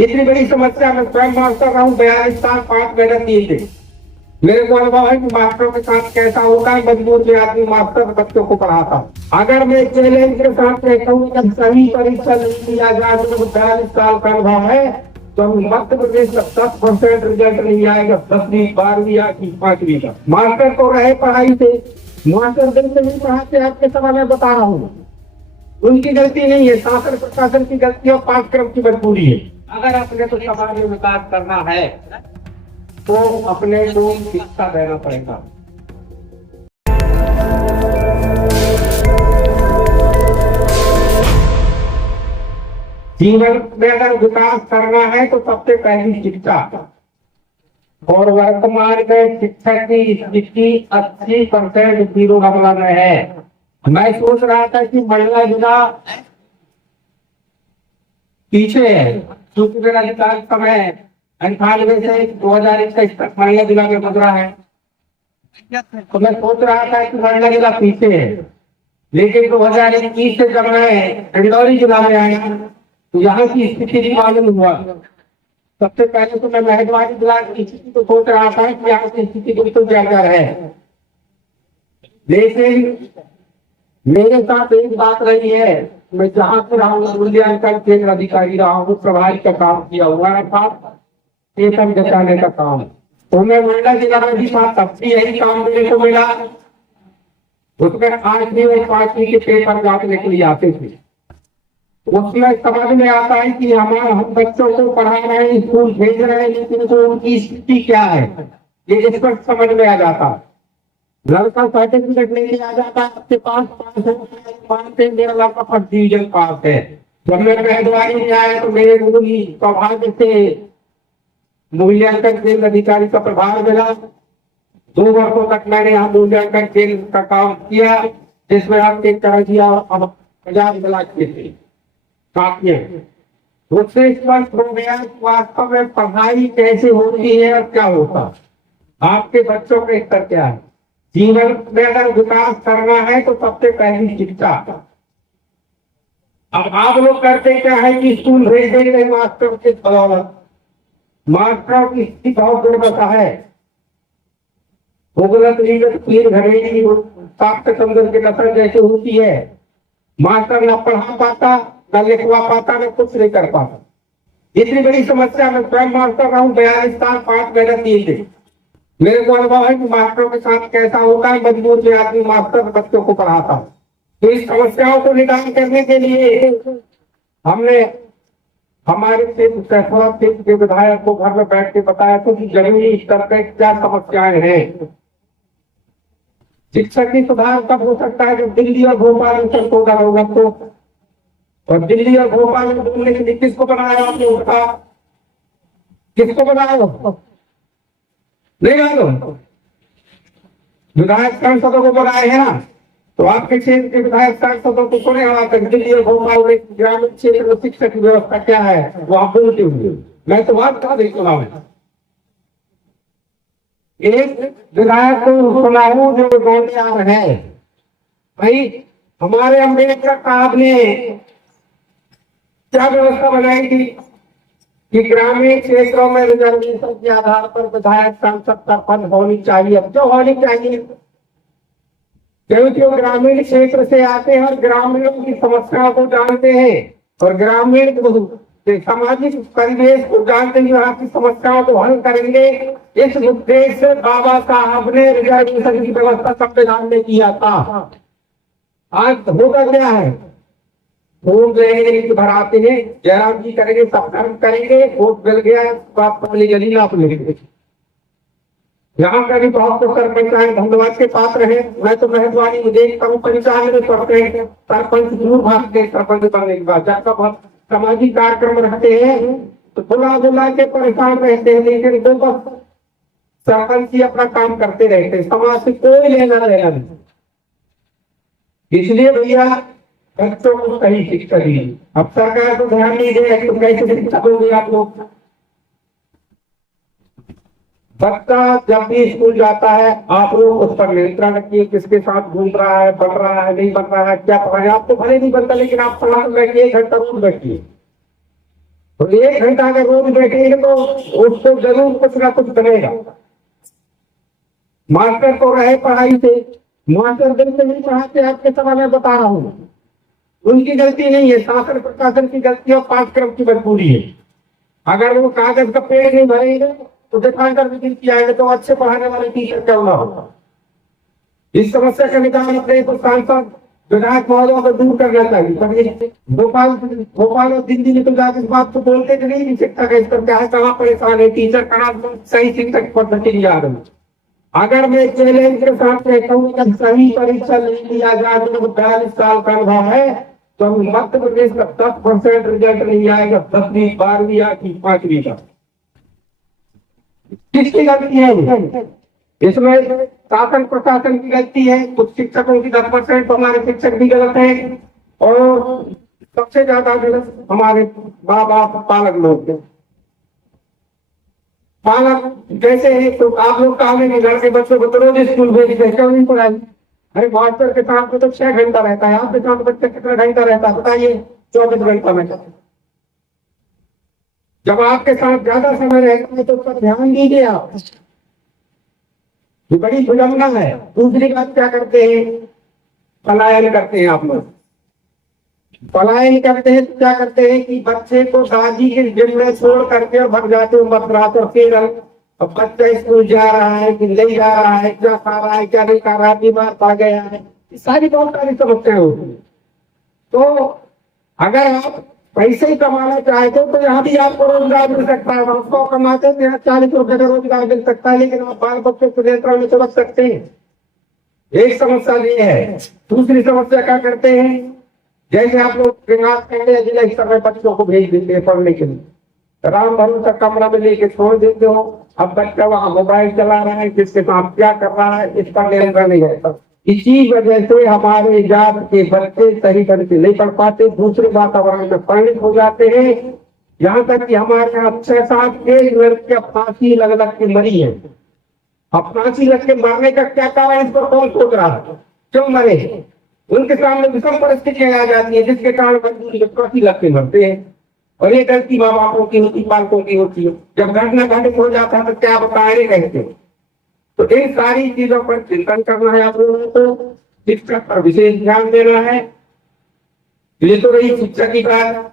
इतनी बड़ी समस्या मैं स्वयं मास्टर रहा हूँ, 42 साल 5 महीने 3 दिन। मेरे को अनुभव है कि मास्टरों के साथ कैसा होता है। मजबूर में आदमी मास्टर बच्चों को पढ़ाता। अगर मैं चैलेंज के साथ कहता हूँ कि सही परीक्षा नहीं दिया जाए तो 42 साल का अनुभव है तो मध्य प्रदेश में 10% रिजल्ट नहीं आएगा 10वीं 12वीं या 5वीं का। मास्टर को रहे पढ़ाई से, मास्टर दिन से नहीं पढ़ाते। आपके सवाल मैं बता रहा हूँ, उनकी गलती नहीं है, शासन प्रशासन की गलती और पाठ्यक्रम की मजबूरी है। अगर अपने को समाज में विकास करना है तो अपने को शिक्षा देना पड़ेगा। जीवन में अगर विकास करना है तो सबसे पहली शिक्षा। और वर्तमान में शिक्षा की स्थिति 80% जीरो नंबर में है। मैं सोच रहा था कि महिला जिला पीछे है, क्योंकि मेरा अधिकांश समय 98 से 2021 तक महिला जिला में गुजरा है। तो मैं सोच रहा था कि महिला जिला पीछे है, लेकिन 2021 से जब मैं डिंडौरी जिला में आया तो यहाँ की स्थिति भी मालूम हुआ। सबसे पहले तो मैं मेहरबानी जिला की स्थिति तो सोच रहा था कि यहाँ की स्थिति बिल्कुल बेहतर है, लेकिन मेरे साथ एक बात रही है। मैं जहाँ से रहा हूँ मूल्यांकन केंद्र अधिकारी रहा हूँ, प्रभारी का काम किया हुआ है, वेतन बचाने का काम। तो मैं महिला जिला में भी था, तब भी यही काम मेरे को मिला। उसमें 8वीं और 5वीं के पेपर जांचने के लिए आते थे। उसमें समझ में आता है कि हम बच्चों को पढ़ा रहे हैं, स्कूल भेज रहे हैं, लेकिन तो उनकी स्थिति क्या है ये इस पर समझ में आ जाता। लड़का सर्टिफिकेट लेके आ जाता है आपके पास, मानते मेरा लड़का फर्स्ट डिवीजन पास है। जब मैं मेहरबानी में आया तो मेरे मूली सौभाग्य से मूल्यांकन केंद्र अधिकारी का प्रभार मिला। 2 वर्षों तक मैंने यहाँ मूल्यांकन केंद्र का काम किया, जिसमें आप एक तरह दिया अब 50 लाख के थे काफी। उससे स्पष्ट हो गया वास्तव में पढ़ाई कैसे होती है और क्या होता, आपके बच्चों के स्तर क्या है। जीवन में अगर विकास करना है तो सबसे पहली शिक्षा। अब आप लोग करते क्या है कि स्कूल भेज देंगे मास्टर के बदौलत। मास्टरों की स्थिति बहुत दुर्दशा है। गलत घरेली सात समझ के नशर जैसे होती है। मास्टर न पढ़ा पाता, न लिखवा पाता, न कुछ नहीं कर पाता। इतनी बड़ी समस्या मैं स्वयं मास्टर रहा हूँ, 42 साल 5 महीने 3 दिन। मेरे को अनुभव है कि मास्टरों के साथ कैसा होता है। मजबूर में आदमी मास्टर बच्चों को पढ़ाता। तो इस समस्याओं को निदान करने के लिए हमने हमारे क्षेत्र के विधायक को घर में बैठ के बताया था कि जमीनी स्तर पर क्या समस्याएं हैं। शिक्षा की सुधार तब हो सकता है जब दिल्ली और भोपाल में संशोधन होगा तो। और दिल्ली और भोपाल में बोलने के लिए किसको बनाया आपने? उठा किसको बनाया? नहीं मालूम। विधायक सांसदों को बनाए हैं ना, तो आपके क्षेत्र के विधायक सांसदों को सुने वहां तक दिल्ली और भोपाल में ग्रामीण क्षेत्र में शिक्षा की व्यवस्था क्या है वो आप बोलते हुए। मैं तो बात कहा नहीं सुना। एक विधायक को सुनाऊ जो गौंडियार है, भाई हमारे अम्बेडकर साहब ने क्या व्यवस्था बनाई थी कि ग्रामीण क्षेत्रों में रिजर्वेशन के आधार पर विधायक सांसद का पद होनी चाहिए। अब जो होनी चाहिए क्योंकि वो ग्रामीण क्षेत्र से आते हैं और ग्रामीणों की समस्याओं को जानते हैं और ग्रामीण सामाजिक परिवेश को जानते हुए आपकी समस्याओं को हल करेंगे। इस उद्देश्य से बाबा साहब ने रिजर्वेशन की व्यवस्था संविधान में किया था। आज होगा क्या है, फॉर्म लेंगे भराते हैं, जयराम जी करेंगे, सब कर्म करेंगे, वोट मिल गया तो आप पहले जलील आप लेंगे। यहाँ का भी बहुत तो सरपंच धन्यवाद के पात्र है। मैं तो मेहरबानी में देखता हूँ पंचायत में पढ़ते हैं सरपंच दूर भागते सरपंच बनने के बाद। जब बहुत सामाजिक कार्यक्रम रहते हैं तो बुला के परेशान रहते हैं, लेकिन वो बस सरपंच ही अपना काम करते रहते हैं, समाज से कोई लेना देना नहीं। इसलिए भैया बच्चों को सही शिक्षा दी। अब सरकार को ध्यान नहीं दे तो कैसे शिक्षा दोगे आप लोग? बच्चा जब भी स्कूल जाता है आप लोग उस पर नियंत्रण रखिए, किसके साथ घूम रहा है, बढ़ रहा है, नहीं बढ़ रहा है, क्या पढ़ा है। आप तो भले नहीं बनता लेकिन आप पढ़ा बैठिए, 1 घंटा रोज बैठिए। तो 1 घंटा अगर रोज बैठेंगे तो उसको जरूर कुछ ना कुछ बनेगा। मास्टर तो रहे पढ़ाई से, मास्टर दिल से नहीं पढ़ाते, आपके समय में बता रहा हूँ, उनकी गलती नहीं है, शासन प्रशासन की गलती और पाठ्यक्रम की मजबूरी है। अगर वो कागज का पेड़ नहीं भरेंगे तो दिखाकर भी गिनती आएंगे, तो अच्छे पढ़ाने वाले टीचर क्या होगा। इस समस्या का निदान अपने सांसद विधायक महोदयों को दूर करना चाहिए। पर ये भोपाल और दिल्ली में तो जाकर इस बात को बोलते कि नहीं, शिक्षा का स्तर क्या है, कहाँ परेशान है टीचर, कहाँ सही शिक्षक पद्धति नहीं आ रही। अगर मैं चैलेंज के साथ कहता हूँ कि सही परीक्षा नहीं लिया जाए तो 42 साल का अनुभव है, तो मध्य प्रदेश का 10% रिजल्ट नहीं आएगा 10वीं 12वीं या 5वीं का। किसकी गलती है इसमें? शासन प्रशासन की गलती है, कुछ शिक्षकों की 10% हमारे शिक्षक भी गलत है, और सबसे ज्यादा गलत हमारे माँ बाप पालक लोग थे। पालक जैसे है तो आप लोग कहा नहीं, घर के बच्चों को तो रोज स्कूल भेजते हैं, क्यों नहीं पढ़ाई? अरे मास्टर के साथ तो 6 घंटा रहता है, आपके साथ बच्चे कितना घंटा रहता है बताइए? 24 घंटा में। जब आपके साथ ज्यादा समय रहता है तो उसका ध्यान दीजिए आप, ये बड़ी विडंबना है। दूसरी बात क्या करते हैं? पलायन करते हैं आप लोग। पलायन करते हैं तो क्या करते हैं कि बच्चे को दादी के जिम में छोड़ करके और भग जाते हो मद्रास और केरल। अब बच्चा स्कूल जा रहा है कि नहीं जा रहा है, क्या खा रहा है क्या नहीं खा रहा है, बीमार पड़ गया है, सारी बहुत सारी समस्याएं होती है। तो अगर आप पैसे ही कमाना चाहते हो तो यहाँ भी आपको रोजगार मिल सकता है, उसको कमाते हैं तो यहाँ 40 रुपए का रोजगार मिल सकता है, लेकिन आप बाल बच्चों को नियंत्रण में तो रख सकते हैं। एक समस्या ये है। दूसरी समस्या क्या करते हैं? जैसे आप लोग जिला स्तर में बच्चों को भेज देते हैं पढ़ने के लिए, राम भरोसा कमरा में लेके छोड़ देते हो, अब बच्चा वहां मोबाइल चला रहा है, किसके साथ क्या कर रहा है इस पर नियंत्रण नहीं रहता। इसी वजह से हमारे जात के बच्चे सही तरह से नहीं पढ़ पाते, दूसरे वातावरण में परिणित हो जाते हैं। यहाँ तक कि हमारे यहाँ 6-7 लड़कियां फांसी लग लग के मरी है। अब फांसी लग के मरने का क्या कारण, इस पर कौन सोच रहा है? क्यों मरे? उनके सामने विषम परिस्थितियां आ जाती है जिसके कारण फांसी लग के मरते हैं। और ये गलती माँ बापों की होती, पालकों की होती है। जब घटना घटित हो जाता है तो क्या बताए रहते हैं। तो इन सारी चीजों पर चिंतन करना है आप लोगों को, शिक्षा पर विशेष ध्यान देना है। ये तो रही शिक्षा की बात।